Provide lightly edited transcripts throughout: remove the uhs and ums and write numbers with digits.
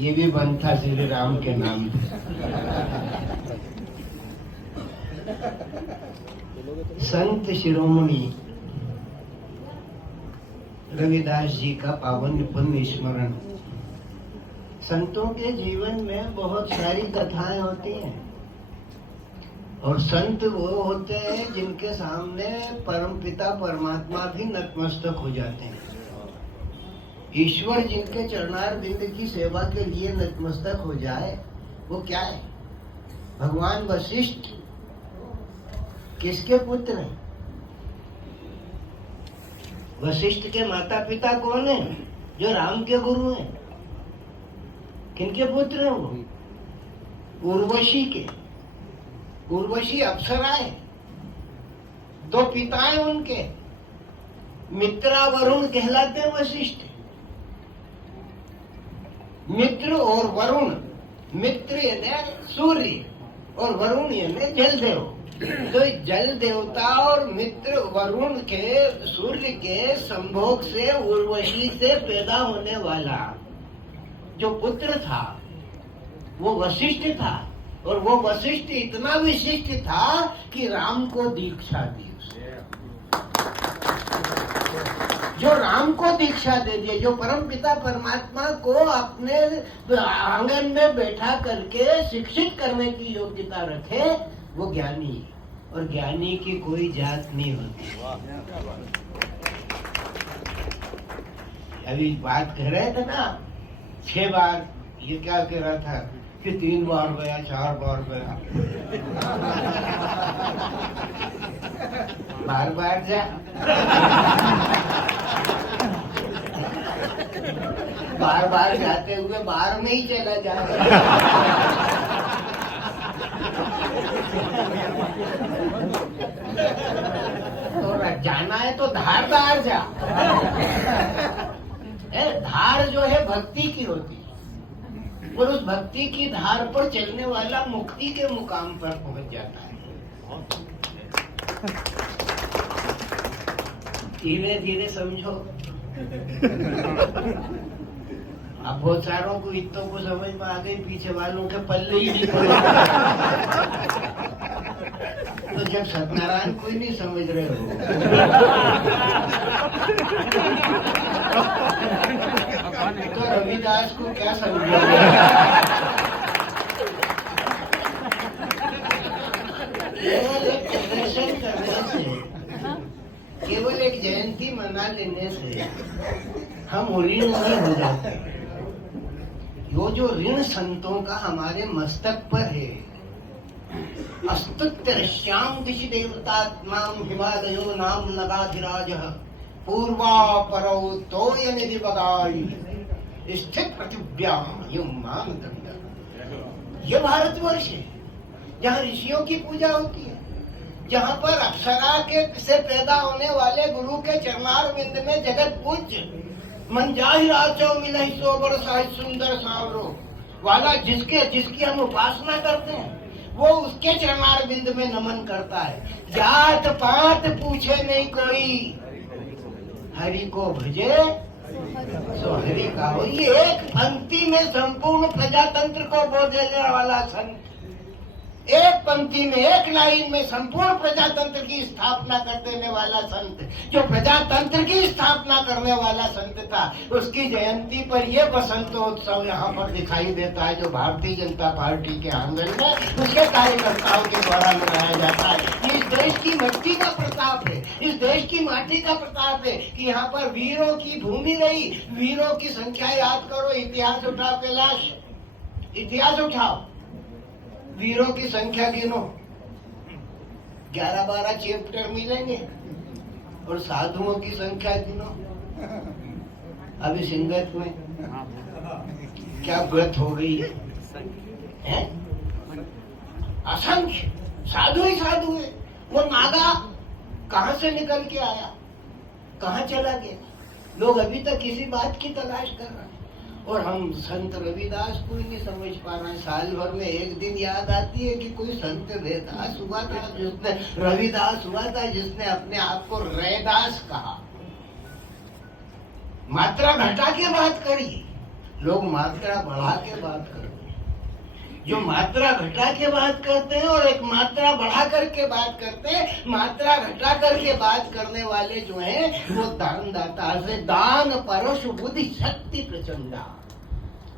ये भी बंद था श्री राम के नाम पे। संत शिरोमणि रविदास जी का पावन पुण्य स्मरण। संतों के जीवन में बहुत सारी कथाएं होती हैं और संत वो होते हैं जिनके सामने परमपिता परमात्मा भी नतमस्तक हो जाते हैं। ईश्वर जिनके चरणार बिंद की सेवा के लिए नतमस्तक हो जाए वो क्या है? भगवान वशिष्ठ किसके पुत्र हैं? वशिष्ठ के माता पिता कौन है? जो राम के गुरु हैं। किनके पुत्र हैं वो? उर्वशी के। उर्वशी अप्सरा है। दो पिता हैं उनके, मित्रा वरुण कहलाते हैं वशिष्ठ। मित्र और वरुण, मित्र यानी सूर्य और वरुण यानी जल देव। तो जल देवता और मित्र वरुण के, सूर्य के संभोग से उर्वशी से पैदा होने वाला जो पुत्र था वो वशिष्ठ था। और वो वशिष्ठ इतना विशिष्ट था कि राम को दीक्षा दी उसे। जो राम को दीक्षा दे दिए, जो परम पिता परमात्मा को अपने आंगन में बैठा करके शिक्षित करने की योग्यता रखे, वो ज्ञानी है। और ज्ञानी की कोई जात नहीं होती। अभी बात कर रहे थे ना 6 बार, ये क्या कह रहा था कि 3 बार गया, 4 बार गया। बार बार जा। बार बार जाते हुए बार में ही चला जाए। तो जाना है तो धारदार जा। धार जो है भक्ति की होती है और उस भक्ति की धार पर चलने वाला मुक्ति के मुकाम पर पहुंच जाता है। धीरे धीरे समझो। अब बहुत सारों को, इतों को समझ में आ गई, पीछे वालों के पल्ले ही नहीं पड़े। तो जब सत्यनारायण कोई नहीं समझ रहे हो तो रविदास को क्या समझोगे? केवल एक प्रदर्शन करने से, केवल एक जयंती मना लेने से हम ऋण नहीं हो जाते। यो जो ऋण संतों का हमारे मस्तक पर है, अस्तुत्यश्याम दिशि देवतात्माम हिमालयो नाम नगाधिराज पूर्वा परो तोय निधि बगाई स्थित पृथिव्याम युमाम दंड। ये भारतवर्ष है जहाँ ऋषियों की पूजा होती है, जहाँ पर अप्सरा के से पैदा होने वाले गुरु के चरणार बिंद में जगत पूज्य मन जाहि राचो मिलहि सोबर साहित सुंदर सावरो वाला जिसकी हम उपासना करते हैं, वो उसके चरणार बिंद में नमन करता है। जात पात पूछे नहीं कोई, हरि को भजे सो हरि का हो। ये एक पंक्ति में संपूर्ण प्रजातंत्र को बोल देने वाला संत, एक पंक्ति में, एक लाइन में संपूर्ण प्रजातंत्र की स्थापना कर देने वाला संत, जो प्रजातंत्र की स्थापना करने वाला संत था, उसकी जयंती पर यह बसंतोत्सव यहाँ पर दिखाई देता है, जो भारतीय जनता पार्टी के आंगन में उसके कार्यकर्ताओं के द्वारा मनाया जाता है। इस देश की मिट्टी का प्रताप है, इस देश की माटी का प्रताप है कि यहाँ पर वीरों की भूमि रही। वीरों की संख्या याद करो, इतिहास उठाओ कैलाश, इतिहास उठाओ, वीरों की संख्या गिनो, 11-12 चैप्टर मिलेंगे। और साधुओं की संख्या गिनो। अभी सिंगत में क्या व्रत हो गई है? असंख्य साधु ही साधु है। वो नागा कहाँ से निकल के आया, कहाँ चला गया? लोग अभी तक किसी बात की तलाश कर रहे हैं और हम संत रविदास को ही नहीं समझ पा रहे हैं। साल भर में एक दिन याद आती है कि कोई संत रैदास हुआ था, जिसने रविदास हुआ था, जिसने अपने आप को रैदास कहा। मात्रा घटा के बात करिए, लोग मात्रा बढ़ा के बात करते हैं। जो मात्रा घटा के बात करते हैं और एक मात्रा बढ़ा करके बात करते हैं, मात्रा घटा करके बात करने वाले जो हैं वो दानदाता से दान परश बुद्धि शक्ति प्रचंडा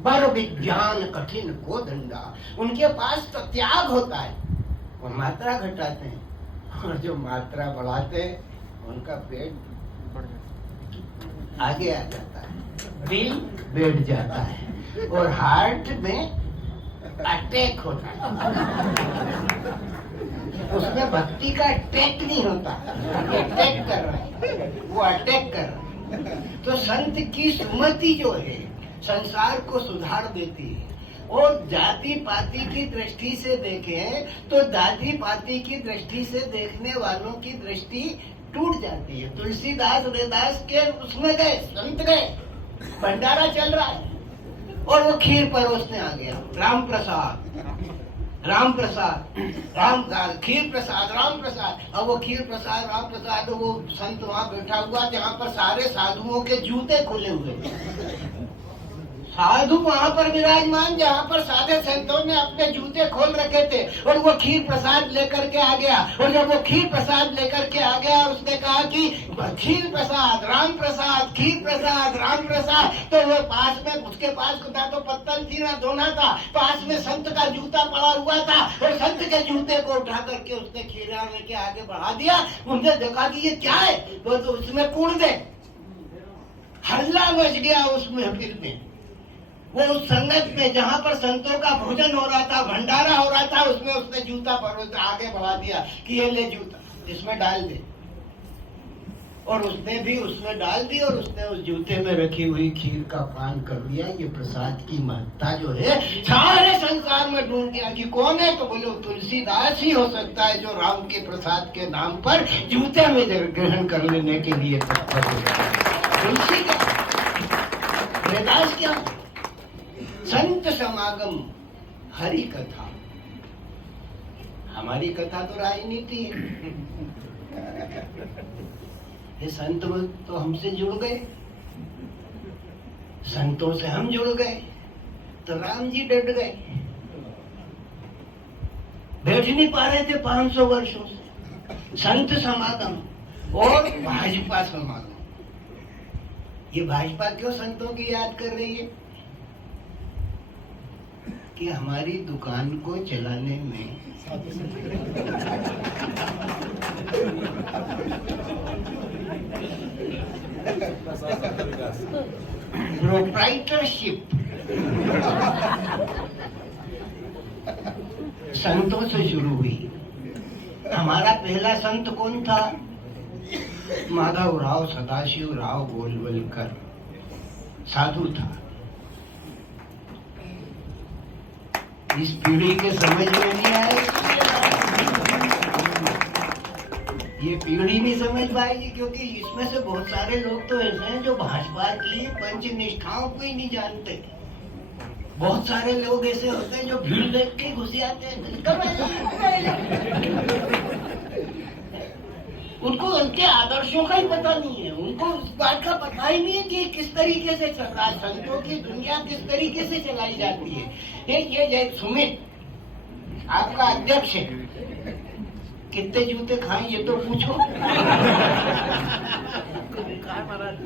बर विज्ञान कठिन को दंडा। उनके पास तो त्याग होता है, वो मात्रा घटाते हैं, और जो मात्रा बढ़ाते हैं उनका पेट आगे आ जाता है, दिल बैठ जाता है और हार्ट में अटैक होता है। उसमें भक्ति का अटैक नहीं होता, अटैक कर रहा है, वो अटैक कर रहा है। तो संत की सुमति जो है संसार को सुधार देती है। और जाति पाति की दृष्टि से देखें तो जाति पाति की दृष्टि से देखने वालों की दृष्टि टूट जाती है। तुलसीदास रैदास के उसमें गए, संत गए, भंडारा चल रहा है और वो खीर परोसने आ गया, राम प्रसाद राम प्रसाद राम खीर प्रसाद राम प्रसाद। अब वो खीर प्रसाद राम प्रसाद, वो संत वहां बैठा हुआ जहाँ पर सारे साधुओं के जूते खुले हुए, साधु वहां पर विराजमान जहाँ पर साधे संतों ने अपने जूते खोल रखे थे, और वो खीर प्रसाद लेकर के आ गया। और जब वो खीर प्रसाद लेकर के आ गया, उसने कहा कि खीर प्रसाद राम प्रसाद, खीर प्रसाद राम प्रसाद। तो वो पास में, उसके पास ना तो पत्तल थी ना धोना था, पास में संत का जूता पड़ा हुआ था, और संत के जूते को उठा करके उसने खीरा लेके आगे बढ़ा दिया। उनने देखा कि ये क्या है, तो उसमें कूड़ दे, हल्ला मच गया उसमें। फिर में वो उस संगत में जहाँ पर संतों का भोजन हो रहा था, भंडारा हो रहा था, उसमें उसने जूता परोस आगे बढ़ा दिया कि ये ले जूता, इसमें डाल दे। और उसने भी उसमें डाल दी और उसने उस जूते में रखी हुई खीर का पान कर लिया। ये प्रसाद की महत्ता जो है सारे संसार में ढूंढ गया कि कौन है, तो बोलो तुलसीदास ही हो सकता है जो राम के प्रसाद के नाम पर जूते में ग्रहण कर लेने के लिए तत्पर है। तुलसी क्या, रैदास क्या, संत समागम हरि कथा। हमारी कथा तो राजनीति है, ये संत तो हमसे जुड़ गए, संतों से हम जुड़ गए, तो राम जी डट गए, बैठ नहीं पा रहे थे 500 वर्षों से। संत समागम और भाजपा समागम, ये भाजपा क्यों संतों की याद कर रही है कि हमारी दुकान को चलाने में प्रोप्राइटरशिप संतों से शुरू हुई। हमारा पहला संत कौन था? माधव राव सदाशिव राव गोलवलकर, साधु था। इस पीढ़ी के समझ में नहीं आए, ये पीढ़ी नहीं समझ पाएगी, क्योंकि इसमें से बहुत सारे लोग तो ऐसे हैं जो भाजपा की पंच निष्ठाओं को ही नहीं जानते। बहुत सारे लोग ऐसे होते हैं जो भीड़ देख के घुस जाते हैं, उनको उनके आदर्शों का ही पता नहीं है, उनको उस बात का पता ही नहीं है कि किस तरीके से चल रहा है, संतों की दुनिया किस तरीके से चलाई जाती है। ये सुमित आपका अध्यक्ष है, कितने जूते खाए ये तो पूछो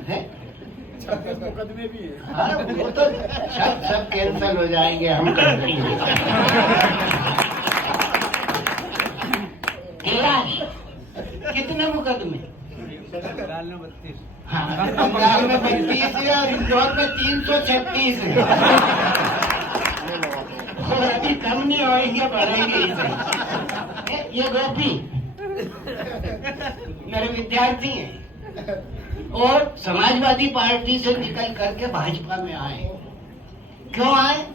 है? मुकदमे भी है। हाँ, वो तो सब कैंसल हो जाएंगे, हम कर देंगे। कितने मुकदमे? हाँ, बंगाल में 32 है और इंदौर में 336 है। और अभी कम नहीं होएंगे, बढ़ेंगे इसे। ये गोपी मेरे विद्यार्थी हैं और समाजवादी पार्टी से निकल करके भाजपा में आए। क्यों आए?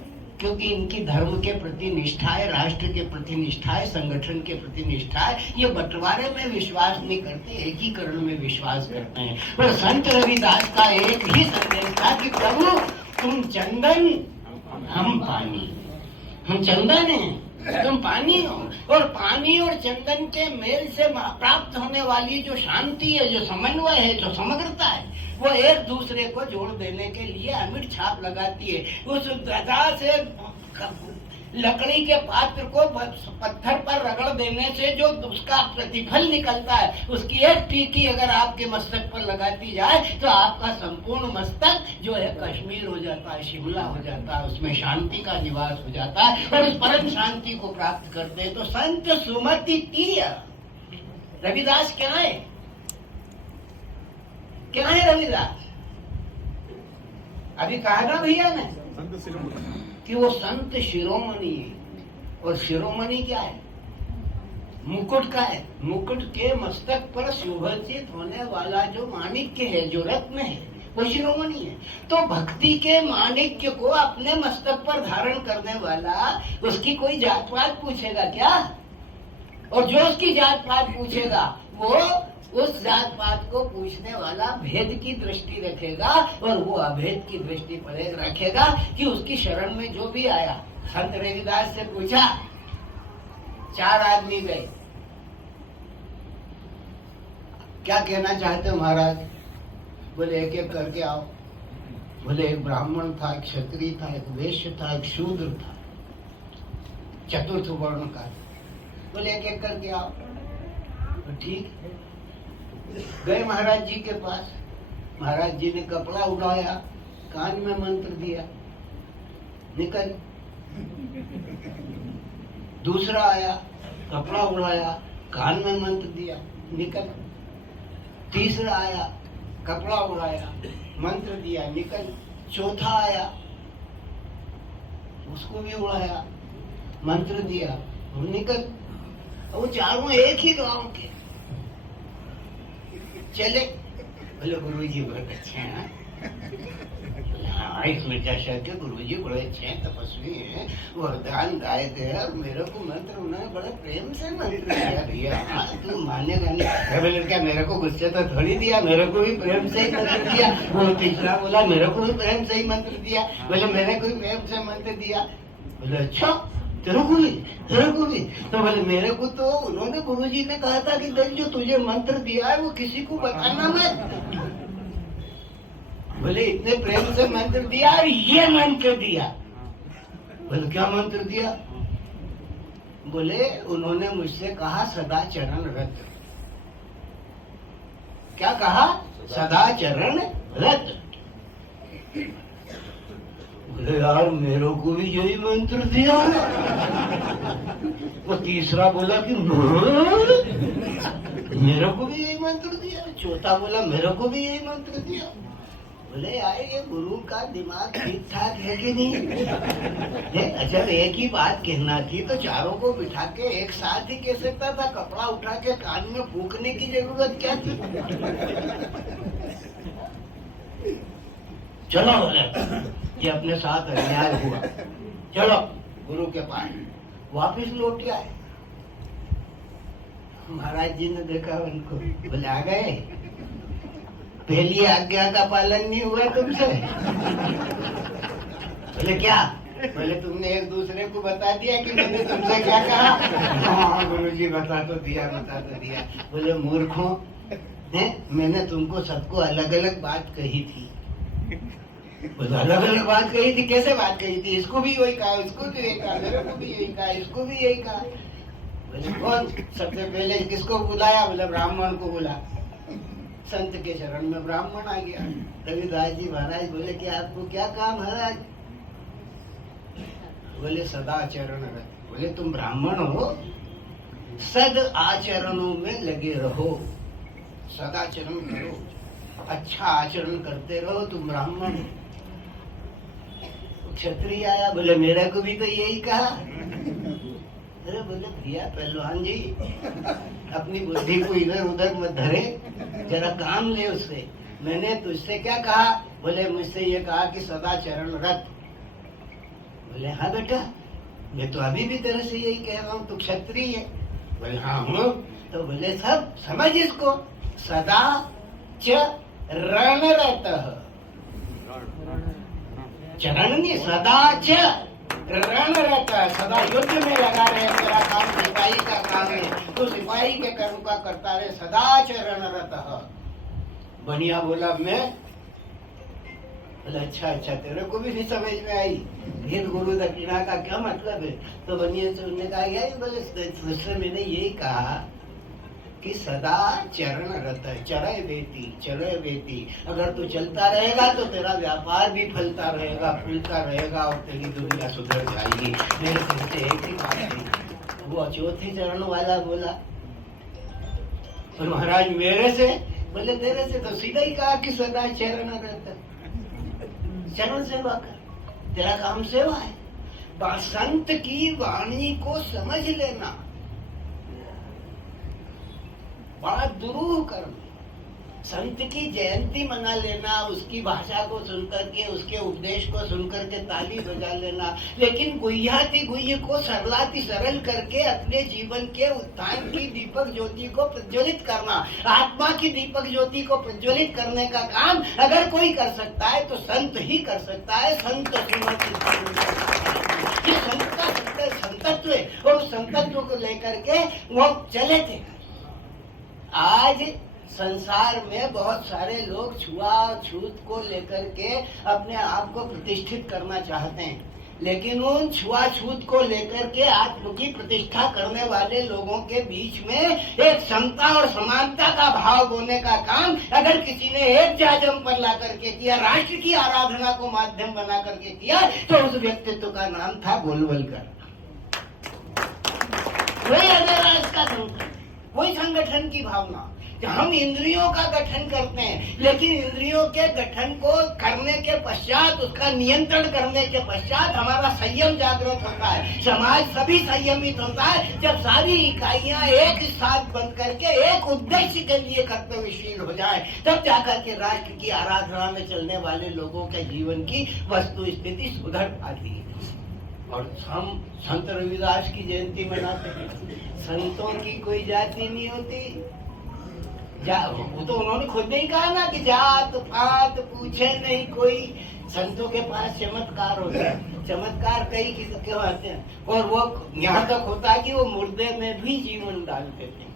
क्योंकि इनकी धर्म के प्रति निष्ठा है, राष्ट्र के प्रति निष्ठा है, संगठन के प्रति निष्ठा है। ये बंटवारे में विश्वास नहीं करते, एकीकरण में विश्वास करते हैं। और संत रविदास का एक ही संदेश था कि प्रभु तुम चंदन हम पानी, हम चंदन हैं तुम पानी हो, और पानी और चंदन के मेल से प्राप्त होने वाली जो शांति है, जो समन्वय है, जो समग्रता है, वो एक दूसरे को जोड़ देने के लिए अमिट छाप लगाती है। उस गदा से लकड़ी के पात्र को पत्थर पर रगड़ देने से जो उसका प्रतिफल निकलता है, उसकी एक टीकी अगर आपके मस्तक पर लगाती जाए तो आपका संपूर्ण मस्तक जो है कश्मीर हो जाता है, शिमला हो जाता है, उसमें शांति का निवास हो जाता है और उस परम शांति को प्राप्त करते हैं। तो संत सुमति तीय, रविदास क्या है? क्या है रविदास? अभी कहा ना भैया ने कि वो संत शिरोमणि है। और शिरोमणि क्या है? मुकुट का है। मुकुट के मस्तक पर सुभूषित होने वाला जो माणिक्य है, जो रत्न है, वो शिरोमणि है। तो भक्ति के माणिक्य को अपने मस्तक पर धारण करने वाला, उसकी कोई जात पात पूछेगा क्या? और जो उसकी जात पात पूछेगा वो उस जात पात को पूछने वाला भेद की दृष्टि रखेगा और वो अभेद की दृष्टि पर रखेगा कि उसकी शरण में जो भी आया। संत रविदास से पूछा, 4 आदमी गए, क्या कहना चाहते हो महाराज? बोले एक एक करके आओ। बोले एक ब्राह्मण था, एक क्षत्रिय था, एक वैश्य था, एक शूद्र था, चतुर्थ वर्ण का। बोले एक एक करके आओ। तो ठीक गए महाराज जी के पास। महाराज जी ने कपड़ा उठाया, कान में मंत्र दिया, निकल। दूसरा आया, कपड़ा उड़ाया, कान में मंत्र दिया, निकल। तीसरा आया, कपड़ा उड़ाया, मंत्र दिया, निकल। चौथा आया, उसको भी उड़ाया, मंत्र दिया, निकल। वो चारों एक ही गांव के चले। बोले गुरु जी बहुत अच्छे हैं। हाँ, एक मिर्जा शहर के गुरु जी बड़े अच्छे हैं, तपस्वी हैं, वरदान गाए थे और मेरे को मंत्र उन्होंने बड़े प्रेम से मंत्र दिया। भैया हाँ, तू मानेगा नहीं। बोले क्या मेरे को गुस्से तो थोड़ी दिया, मेरे को भी प्रेम से ही मंत्र दिया। वो तीसरा बोला मेरे को भी प्रेम से ही मंत्र दिया। बोले मेरे को भी प्रेम से मंत्र दिया। बोले अच्छा तेरे को भी। तो बोले मेरे को तो उन्होंने गुरुजी ने कहा था कि जो तुझे मंत्र दिया है वो किसी को बताना मत। बोले इतने प्रेम से मंत्र दिया और ये मंत्र दिया। बोले क्या मंत्र दिया? बोले उन्होंने मुझसे कहा सदा चरण रत। क्या कहा? सदा चरण रत। बोले यार मेरे को भी यही मंत्र दिया। वो तीसरा बोला कि मेरे को भी यही मंत्र दिया। चौथा बोला मेरे को भी यही मंत्र दिया। बोले यार ये गुरु का दिमाग ठीक ठाक है कि नहीं? जब एक ही बात कहना थी तो चारों को बिठा के एक साथ ही कह सकता था। कपड़ा उठा के कान में फूंकने की जरूरत क्या थी? चलो ये अपने साथ अन्याय हुआ, चलो गुरु के पास। वापिस लौट आए। महाराज जी ने देखा उनको, बोले आ गए, पहली आज्ञा का पालन नहीं हुआ तुमसे। बोले क्या? बोले तुमने एक दूसरे को बता दिया कि मैंने तुमसे क्या कहा? हाँ गुरुजी बता तो दिया। बोले मूर्खों, मैंने तुमको सबको अलग अलग बात कही थी। बोले अलग अलग बात कही थी? कैसे बात कही थी? इसको भी वही कहा, इसको भी यही कहा, मेरे को भी यही कहा, इसको भी यही कहा। बोले कौन? सबसे पहले किसको बुलाया? बोले ब्राह्मण को बुला। संत के चरण में ब्राह्मण आ गया। रविदास जी महाराज बोले कि आपको क्या कहा महाराज? बोले सदाचरण रत। बोले तुम ब्राह्मण हो, सद आचरणों में लगे रहो, सदाचरण करो, अच्छा आचरण करते रहो, तुम ब्राह्मण हो। क्षत्रिय आया, बोले मेरे को भी तो यही कहा। अरे बोले भैया पहलवान जी, अपनी बुद्धि को इधर उधर मत धरे, जरा काम ले उससे। मैंने तुझसे क्या कहा? बोले मुझसे ये कहा कि सदा चरण रत। बोले हाँ बेटा, मैं तो अभी भी तेरे से यही कह रहा हूँ, तू क्षत्रिय है। बोले हाँ हूँ। तो बोले सब समझ इसको, सदा च रणरत, चरण नहीं सदा च रणरत, सदा युद्ध में लगा रहे, तेरा काम सिपाही का काम है, तू सिपाही के कर्म का करता रहे, सदा रणरत। बनिया बोला मैं, बोला अच्छा अच्छा, तेरे को भी नहीं समझ में आई हित गुरु दक्षिणा का क्या मतलब है? तो बनिया से उन्होंने कहा यार बोले दूसरे मैंने यही कहा कि सदा चरण रत, चरय बेती, अगर तू चलता रहेगा तो तेरा व्यापार भी फलता रहेगा, फूलता रहेगा और तेरी दुनिया सुधर जाएगी। मेरे से एक ही बात है। वो चौथे चरण वाला बोला और महाराज मेरे से, बोले तेरे से तो सीधा ही कहा कि सदा चरण रत, चरण सेवा कर, तेरा काम सेवा है। संत की वाणी को समझ लेना, बड़ा दुरूह कर्म। संत की जयंती मना लेना, उसकी भाषा को सुनकर के, उसके उपदेश को सुनकर के ताली बजा लेना, लेकिन गुह्याति गुह्य को सरलाति सरल करके अपने जीवन के उत्थान की दीपक ज्योति को प्रज्वलित करना, आत्मा की दीपक ज्योति को प्रज्वलित करने का काम अगर कोई कर सकता है तो संत ही कर सकता है। संत संतत्व है और उस संतत्व को लेकर के वो चले थे। आज संसार में बहुत सारे लोग छुआछूत को लेकर के अपने आप को प्रतिष्ठित करना चाहते हैं, लेकिन उन छुआछूत को लेकर के आत्म की प्रतिष्ठा करने वाले लोगों के बीच में एक समता और समानता का भाव बोने का काम अगर किसी ने एक जाजम पर ला करके किया, राष्ट्र की आराधना को माध्यम बना करके किया, तो उस व्यक्तित्व का नाम था गोलवलकर। वही अगर इसका वही संगठन की भावना। हम इंद्रियों का गठन करते हैं, लेकिन इंद्रियों के गठन को करने के पश्चात, उसका नियंत्रण करने के पश्चात हमारा संयम जागृत होता है। समाज सभी संयमित होता है जब सारी इकाइयां एक साथ बन करके एक उद्देश्य के लिए कर्तव्यशील हो जाए, तब जाकर के राष्ट्र की आराधना में चलने वाले लोगों के जीवन की वस्तु स्थिति सुधर पाती है। और हम संत रविदास की जयंती मनाते हैं। संतों की कोई जाति नहीं होती, वो तो उन्होंने खुद ही कहा ना कि जात पात पूछे नहीं कोई। संतों के पास चमत्कार होता है, चमत्कार कई किस्म के होते हैं, और वो यहाँ तक होता है कि वो मुर्दे में भी जीवन डालते थे।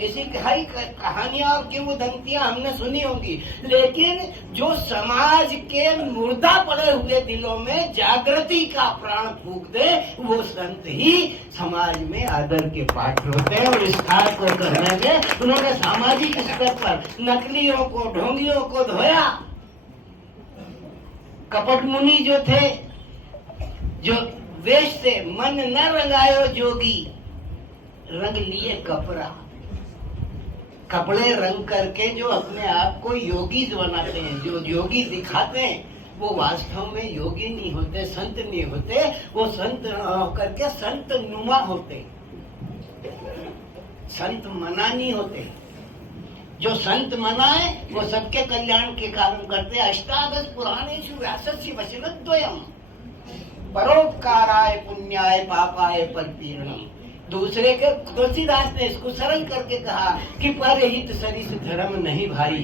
ऐसी कई कहानियां और किंवदंतियां हमने सुनी होंगी, लेकिन जो समाज के मुर्दा पड़े हुए दिलों में जागृति का प्राण फूंक दे, वो संत ही समाज में आदर के पात्र होते हैं। और इस कार्य को करने में उन्होंने सामाजिक स्तर पर नकलियों को, ढोंगियों को धोया। कपट मुनि जो थे, जो वेश से मन न रंगायो जोगी, रंग लिए कपड़ा। कपड़े रंग करके जो अपने आप को योगी बनाते हैं, जो योगी दिखाते हैं, वो वास्तव में योगी नहीं होते, संत नहीं होते। वो संत होकर के संत नुमा होते, संत मना नहीं होते। जो संत मनाए वो सबके कल्याण के कारण करते। अष्टादश पुराणेषु व्यासस्य वचनद्वयम् परोपकाराय पुण्याय पापाय परपीड़नम्। दूसरे के तुलसीदास ने इसको सरल करके कहा कि परहित सरिस धर्म नहीं भाई,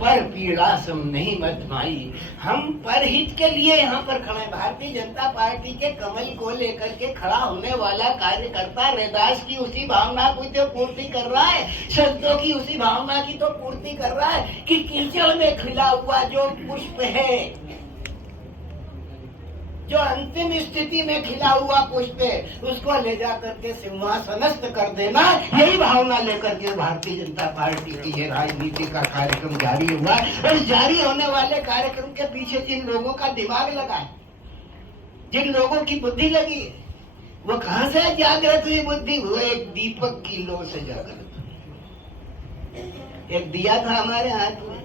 पर पीड़ा सम नहीं मत माई। हम परहित के लिए यहाँ पर खड़े। भारतीय जनता पार्टी के कमल को लेकर के खड़ा होने वाला कार्यकर्ता रैदास की उसी भावना को तो पूर्ति कर रहा है, संतों की उसी भावना की तो पूर्ति कर रहा है कि कीचड़ में खिला हुआ जो पुष्प है, जो अंतिम स्थिति में खिला हुआ पुष्प है, उसको ले जा करके सिंहासनस्थ कर देना। यही भावना लेकर के भारतीय जनता पार्टी की ये राजनीति का कार्यक्रम जारी हुआ। और जारी होने वाले कार्यक्रम के पीछे जिन लोगों का दिमाग लगा है, जिन लोगों की बुद्धि लगी है, वो कहां से जागृत हुई बुद्धि? वो एक दीपक की लो से जागृत। एक दिया था हमारे हाथ में,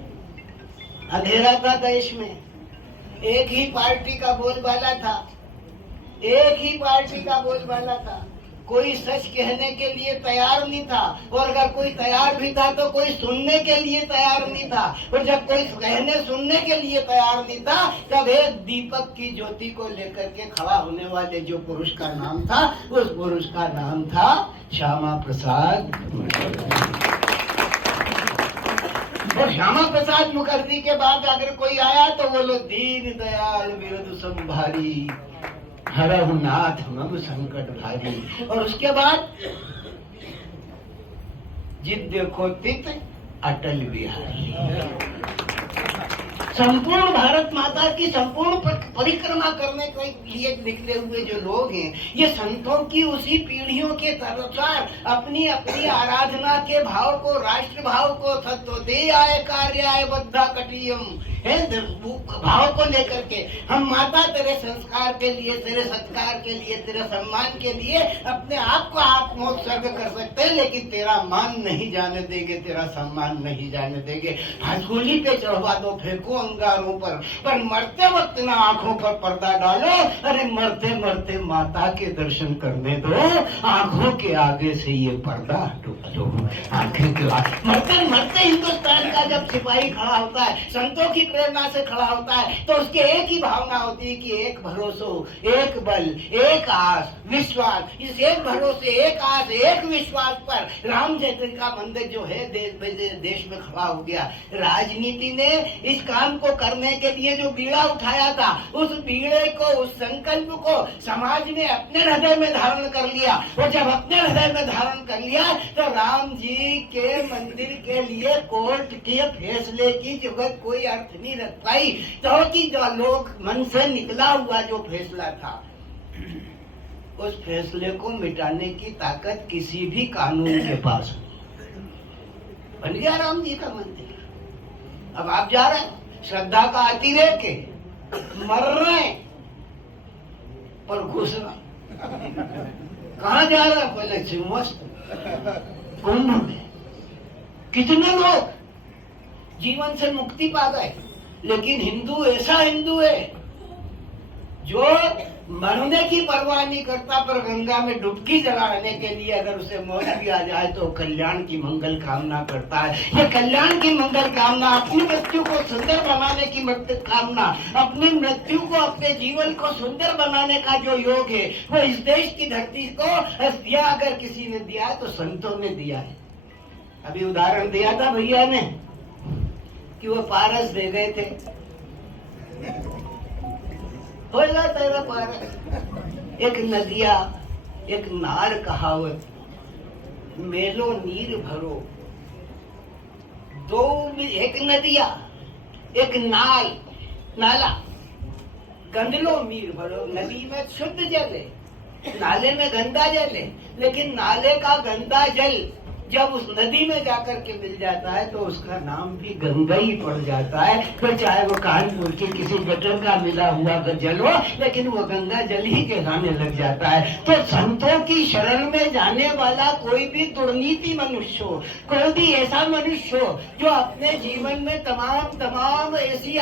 अंधेरा था देश में, एक ही पार्टी का बोलबाला था, एक ही पार्टी का बोलबाला था। कोई सच कहने के लिए तैयार नहीं था, और अगर कोई तैयार भी था तो कोई सुनने के लिए तैयार नहीं था। और जब कोई कहने सुनने के लिए तैयार नहीं था, तब एक दीपक की ज्योति को लेकर के खड़ा होने वाले जो पुरुष का नाम था, उस पुरुष का नाम था श्यामा प्रसाद। और श्यामा प्रसाद मुखर्जी के बाद अगर कोई आया तो बोलो दीन दयाल बिरद संभारी, हरहु नाथ मम संकट भारी। और उसके बाद जित देखो तित अटल बिहारी। संपूर्ण भारत माता की संपूर्ण परिक्रमा करने के लिए निकले हुए जो लोग हैं, ये संतों की उसी पीढ़ियों के अनुसार अपनी अपनी आराधना के भाव को, राष्ट्र भाव को, सत्वदेयाय कार्याय बद्धा कटियम है भाव को लेकर के हम माता तेरे संस्कार के लिए, तेरे सत्कार के लिए, तेरे सम्मान के लिए अपने आप को आत्मोत्सर्ग कर सकते हैं, लेकिन तेरा मान नहीं जाने देंगे, तेरा सम्मान नहीं जाने देंगे। हथगोली पे चढ़वा दो, फेंको अंगारों पर मरते वक्त ना आंखों पर पर्दा डालो। अरे मरते मरते माता के दर्शन करने दो, आंखों के आगे से ये पर्दा हटो दो। आंखें के मरते मरते हिंदुस्तान का जब सिपाही खड़ा होता है, संतों की प्रेरणा से खड़ा होता है, तो उसके एक ही भावना होती है कि एक भरोसो, एक बल, एक आस, विश्वास। इस एक भरोसे, एक आस, एक विश्वास पर राम जयंती का मंदिर जो है देश में खड़ा हो गया। राजनीति ने इस काम को करने के लिए जो बीड़ा उठाया था, उस बीड़े को, उस संकल्प को समाज ने अपने हृदय में धारण कर लिया। और जब अपने हृदय में धारण कर लिया तो राम जी के मंदिर के लिए कोर्ट के फैसले की जगत कोई अर्थ नहीं रख पाई। तो कि जो लोग मन से निकला हुआ जो फैसला था, उस फैसले को मिटाने की ताकत किसी भी कानून के पास नहीं। बन गया राम जी का मंदिर। अब आप जा रहे हैं, श्रद्धा का अतिरेक है, मर रहे हैं पर घुस रहे। कहाँ जा रहे हैं? पहले सिंहस्थ कुंभ में कितने लोग जीवन से मुक्ति पा गए। लेकिन हिंदू ऐसा हिंदू है जो मरने की परवाह नहीं करता, पर गंगा में डुबकी लगाने के लिए अगर उसे मौत भी आ जाए तो कल्याण की मंगल कामना करता है। ये कल्याण की मंगल कामना, अपनी मृत्यु को सुंदर बनाने की कामना, अपनी मृत्यु को, अपने जीवन को सुंदर बनाने का जो योग है, वो इस देश की धरती को दिया। अगर किसी ने दिया है तो संतों ने दिया है। अभी उदाहरण दिया था भैया ने कि वो पारस दे गए थे, हो जाता है पारस। एक नदिया, एक नार कहावत, मेलो नीर भरो, दो, एक नदिया, एक नाला, गंदलो मीर भरो। नदी में शुद्ध जल है, नाले में गंदा जल है, लेकिन नाले का गंदा जल जब उस नदी में जाकर के मिल जाता है तो उसका नाम भी गंगा ही पड़ जाता है। तो चाहे वो कानपुर के किसी गटर का मिला हुआ जल हो, लेकिन वो गंगा जल ही कहलाने लग जाता है। तो संतों की शरण में जाने वाला कोई भी दुर्नीति मनुष्य हो, कोई भी ऐसा मनुष्य हो जो अपने जीवन में तमाम ऐसी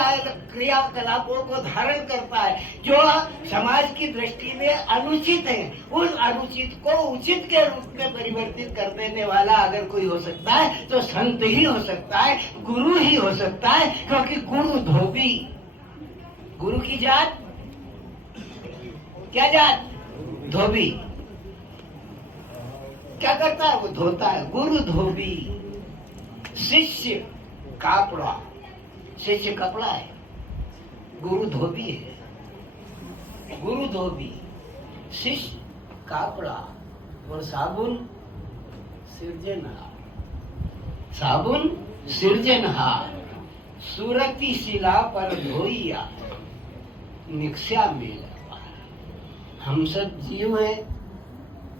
क्रियाकलापों को धारण करता है जो समाज की दृष्टि में अनुचित है, उस अनुचित को उचित के रूप में परिवर्तित कर देने वाला अगर कोई हो सकता है तो संत ही हो सकता है, गुरु ही हो सकता है। क्योंकि गुरु धोबी, गुरु की जात क्या जात? धोबी। क्या करता है? वो धोता है। गुरु धोबी, शिष्य कापड़ा। शिष्य कपड़ा है, गुरु धोबी है। गुरु धोबी, शिष्य कापड़ा और साबुन सृजनहार। साबुन सृजनहार, सूरती शिला पर धोइया, निक्ष्या मेल। हम सब जीव हैं,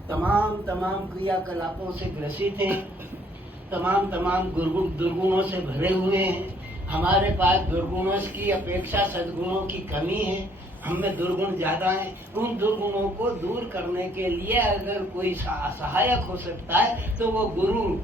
तमाम क्रियाकलापों से ग्रसित हैं, तमाम दुर्गुणों से भरे हुए हैं। हमारे पास दुर्गुणों की अपेक्षा सद्गुणों की कमी है, हमें दुर्गुण ज्यादा हैं। उन दुर्गुणों को दूर करने के लिए अगर कोई सहायक हो सकता है तो वो गुरु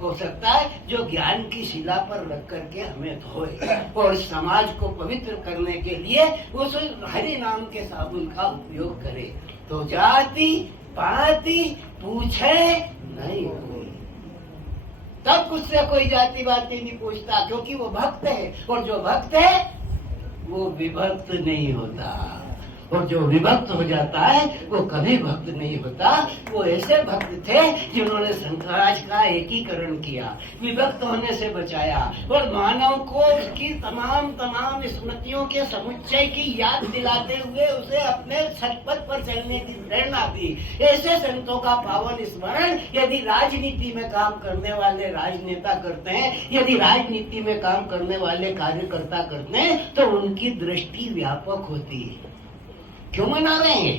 हो सकता है, जो ज्ञान की शिला पर रख करके हमें धोए और समाज को पवित्र करने के लिए उस हरि नाम के साबुन का उपयोग करे। तो जाति पाति पूछे नहीं कोई, तब उससे कोई जाति बाती नहीं पूछता, क्योंकि वो भक्त है। और जो भक्त है वो विभक्त नहीं होता, और जो विभक्त हो जाता है वो कभी भक्त नहीं होता। वो ऐसे भक्त थे जिन्होंने संसार का एकीकरण किया, विभक्त होने से बचाया और मानव को उसकी तमाम स्मृतियों के समुच्चय की याद दिलाते हुए उसे अपने सतपथ पर चलने की प्रेरणा दी। ऐसे संतों का पावन स्मरण यदि राजनीति में काम करने वाले राजनेता करते हैं, यदि राजनीति में काम करने वाले कार्यकर्ता करते हैं, तो उनकी दृष्टि व्यापक होती है। क्यों मना रहे हैं?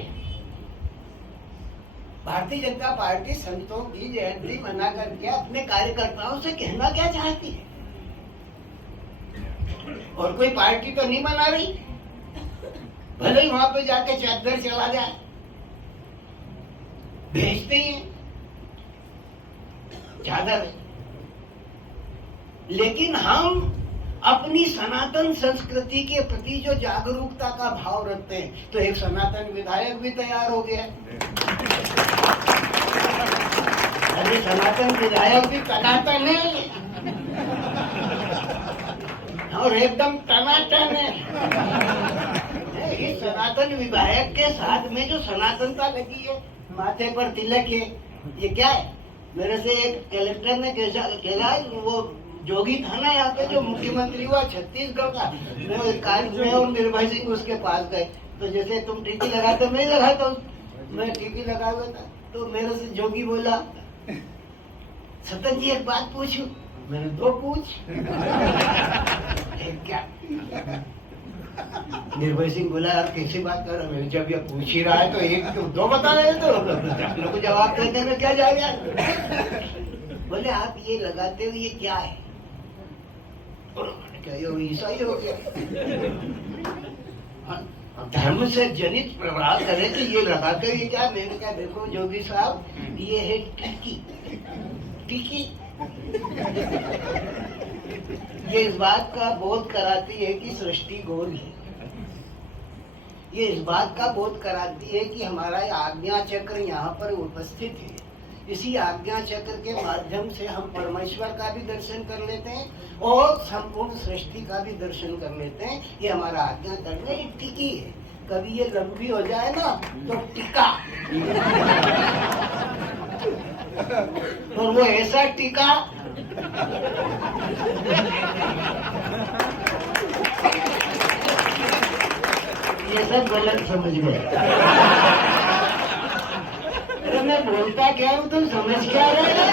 भारतीय जनता पार्टी संतों की जयंती मना करके अपने कार्यकर्ताओं से कहना क्या चाहती है? और कोई पार्टी तो नहीं मना रही, भले ही वहां पे जाके चादर चला जाए, भेजते ही चादर। लेकिन हम अपनी सनातन संस्कृति के प्रति जो जागरूकता का भाव रखते हैं, तो एक सनातन विधायक भी तैयार हो गया। अरे सनातन विधायक भी टनाटन है और एकदम टनाटन है। इस सनातन विधायक के साथ में जो सनातनता लगी है, माथे पर तिलक है, ये क्या है? मेरे से एक कलेक्टर ने कहा, वो जोगी था ना यहाँ पे जो मुख्यमंत्री हुआ छत्तीसगढ़ का, मैं और निर्भय सिंह उसके पास गए, तो जैसे तुम टीकी लगाते मैं लगाता हूँ, मैं टीकी लगा हुआ था, तो मेरे से जोगी बोला, सतन जी एक बात पूछूं? मैंने दो पूछ। क्या? निर्भय सिंह बोला, यार कैसी बात कर रहा है? जब ये पूछ ही रहा है तो एक दो बता रहे तो आप लोग को जवाब देने में क्या जाएगा? बोले आप ये लगाते हुए ये क्या है? क्या ये ईसाई हो गया? धर्म से जनित प्रभाव करे तो ये लगाते हुए क्या? मैंने क्या, देखो जोगी साहब, ये है टिकी। ये इस बात का बोध कराती है कि सृष्टि गोल है। ये इस बात का बोध कराती है कि हमारा आज्ञा चक्र यहाँ पर उपस्थित है। इसी आज्ञा चक्र के माध्यम से हम परमेश्वर का भी दर्शन कर लेते हैं और संपूर्ण सृष्टि का भी दर्शन कर लेते हैं। ये हमारा आज्ञा चक्र एक टिकी है। कभी ये लंबी हो जाए ना तो टिका, और वो ऐसा टिका ये सब गलत समझ गए। अरे मैं बोलता क्या हूँ, तुम समझ क्या रहे हो?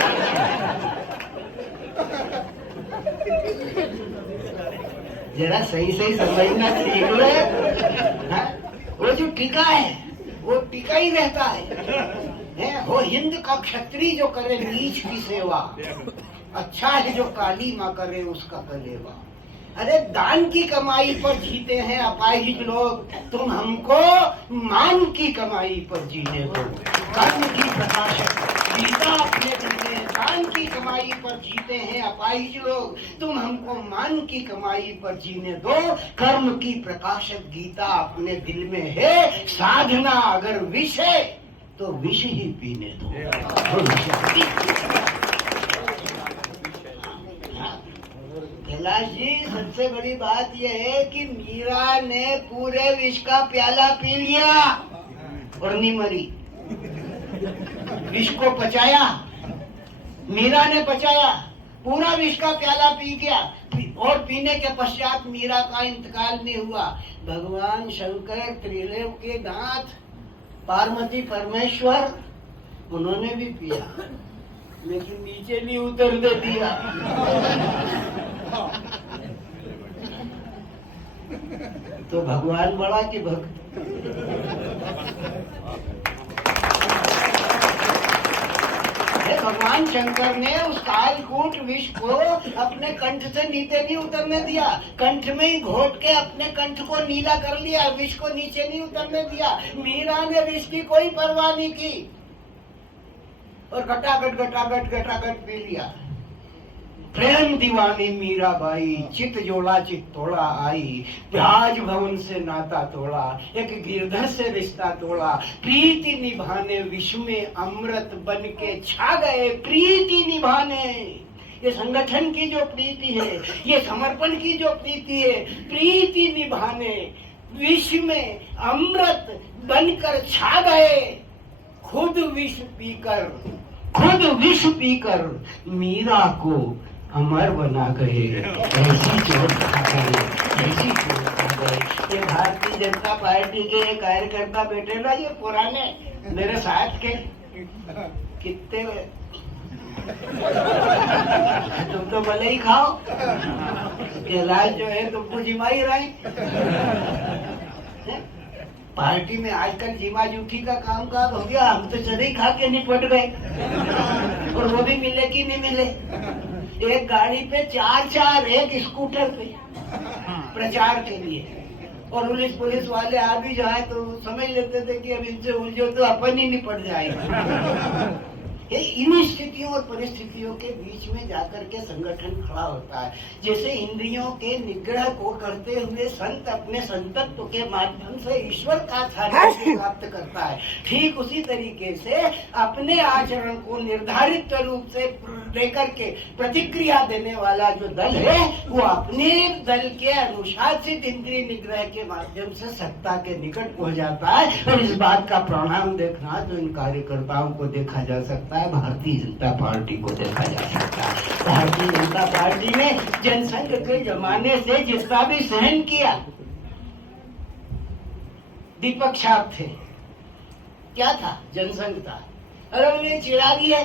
जरा सही समझना सीख लो। वो जो टीका है वो टीका ही रहता है। वो हिंद का क्षत्रिय जो करे नीच की सेवा, अच्छा है जो काली माँ करे उसका कलेवा। अरे दान की कमाई पर जीते हैं अपाहिज लोग, तुम हमको मान की कमाई पर जीने दो। कर्म की प्रकाशक गीता अपने दिल में, दान की कमाई पर जीते हैं अपाहिज लोग, तुम हमको मान की कमाई पर जीने दो। कर्म की प्रकाशक गीता अपने दिल में है, साधना अगर विष है तो विष ही पीने दो। कैलाश जी, सबसे बड़ी बात यह है कि मीरा ने पूरे विष का प्याला पी लिया और नहीं मरी। विष को पचाया, मीरा ने पचाया, पूरा विष का प्याला पी गया और पीने के पश्चात मीरा का इंतकाल नहीं हुआ। भगवान शंकर, त्रिदेव के नाथ, पार्वती परमेश्वर, उन्होंने भी पिया लेकिन नीचे नहीं उतरने दिया। तो भगवान बड़ा कि भक्त? भगवान शंकर ने उस कालकूट विष को अपने कंठ से नीचे नहीं उतरने दिया, कंठ में ही घोट के अपने कंठ को नीला कर लिया, विष को नीचे नहीं उतरने दिया। मीरा ने विष की कोई परवाह नहीं की और घटाघट पी लिया। प्रेम दीवानी मीराबाई, चित जोड़ा चित तोड़ा आई, राज भवन से नाता तोड़ा, एक गिरधर से रिश्ता तोड़ा, प्रीति निभाने विश्व में अमृत बन के छा गए, प्रीति निभाने। ये संगठन की जो प्रीति है, ये समर्पण की जो प्रीति है, प्रीति निभाने विष में अमृत बनकर छा गए, खुद विष पीकर मीरा को अमर बना गए। ऐसी चोट खा गए। ये भारतीय जनता पार्टी के कार्यकर्ता बैठे ना, ये पुराने मेरे साथ के कितने तुम तो भले ही खाओ, इलाज जो है तुमको जिमा ही रहे। पार्टी में आजकल जिमा जूठी का काम काज हो गया, हम तो चने ही खा के निपट गए। और वो भी मिले कि नहीं मिले। एक गाड़ी पे चार एक स्कूटर पे प्रचार के लिए, और पुलिस वाले आ भी जाए तो समझ लेते थे कि अब इनसे उलझो तो अपन ही निपट जाएगा। इन स्थितियों और परिस्थितियों के बीच में जाकर के संगठन खड़ा होता है। जैसे इंद्रियों के निग्रह को करते हुए संत अपने संतत्व के माध्यम से ईश्वर का सानिध्य प्राप्त करता है, ठीक उसी तरीके से अपने आचरण को निर्धारित रूप से लेकर के प्रतिक्रिया देने वाला जो दल है, वो अपने दल के अनुशासित इंद्रिय निग्रह के माध्यम से सत्ता के निकट पहुंच जाता है। और इस बात का परिणाम देखना तो इन कार्यकर्ताओं को देखा जा सकता है, भारतीय जनता पार्टी को देखा जा सकता है। भारतीय जनता पार्टी ने जनसंघ के जमाने से जितना भी सहन किया, दीपक छाप थे, क्या था? जनसंघ था। अरे ये चिरागी है,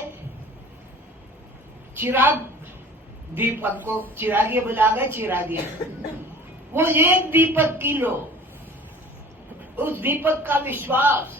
चिराग दीपक को चिरागी बुला गए, चिरागी वो एक दीपक की लो, उस दीपक का विश्वास,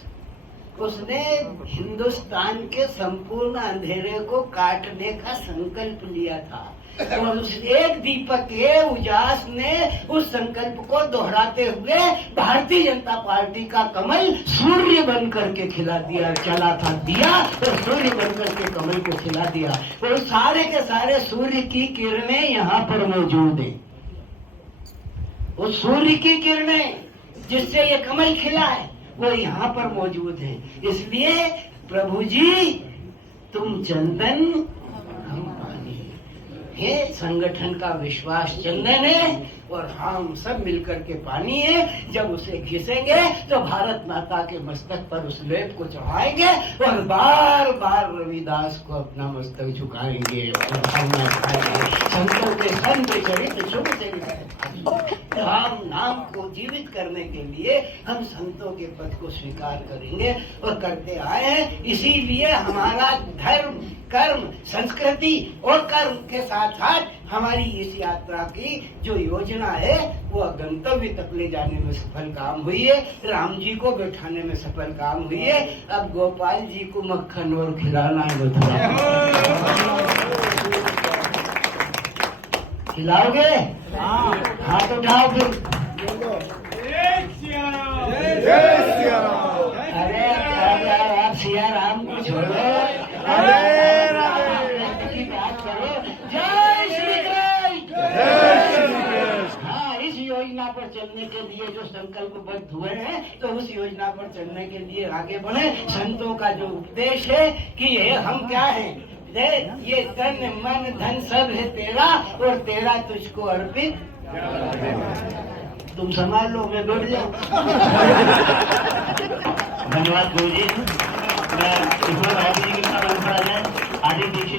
उसने हिंदुस्तान के संपूर्ण अंधेरे को काटने का संकल्प लिया था। और उस एक दीपक के उजास ने उस संकल्प को दोहराते हुए भारतीय जनता पार्टी का कमल सूर्य बन करके खिला दिया, चला था दिया, और सूर्य बन करके कमल को खिला दिया। और सारे के सारे सूर्य की किरणें यहाँ पर मौजूद है। वो सूर्य की किरणें जिससे ये कमल खिला है, वो यहाँ पर मौजूद है। इसलिए प्रभु जी तुम चंदन हम पानी, हे संगठन का विश्वास चंदन है और हम सब मिलकर के पानी है। जब उसे घिसेंगे तो भारत माता के मस्तक पर उस लेप को चढ़ाएंगे और बार बार रविदास को अपना मस्तक झुकाएंगे और संतों के संत चरित्र शुभ चरित्र राम नाम को जीवित करने के लिए हम संतों के पद को स्वीकार करेंगे और करते आए हैं। इसीलिए हमारा धर्म, कर्म, संस्कृति और कर्म के साथ साथ हमारी इस यात्रा की जो योजना है वो गंतव्य तक ले जाने में सफल काम हुई है, राम जी को बैठाने में सफल काम हुई है। अब गोपाल जी को मक्खन और खिलाना है, खिलाओगे? हाथ उठाओ फिर। अरे आप सिया राम को छोड़ो, की बात करो। जय श्री कृष्ण। हाँ, इस योजना पर चलने के लिए जो संकल्पबद्ध हुए हैं, तो उस योजना पर चलने के लिए आगे बढ़े। संतों का जो उपदेश है कि हम क्या है, ये तन मन धन सब है तेरा और तेरा तुझको अर्पित। तुम संभाल लो, मैं बैठ जाऊं। धन्यवाद गुरु जी।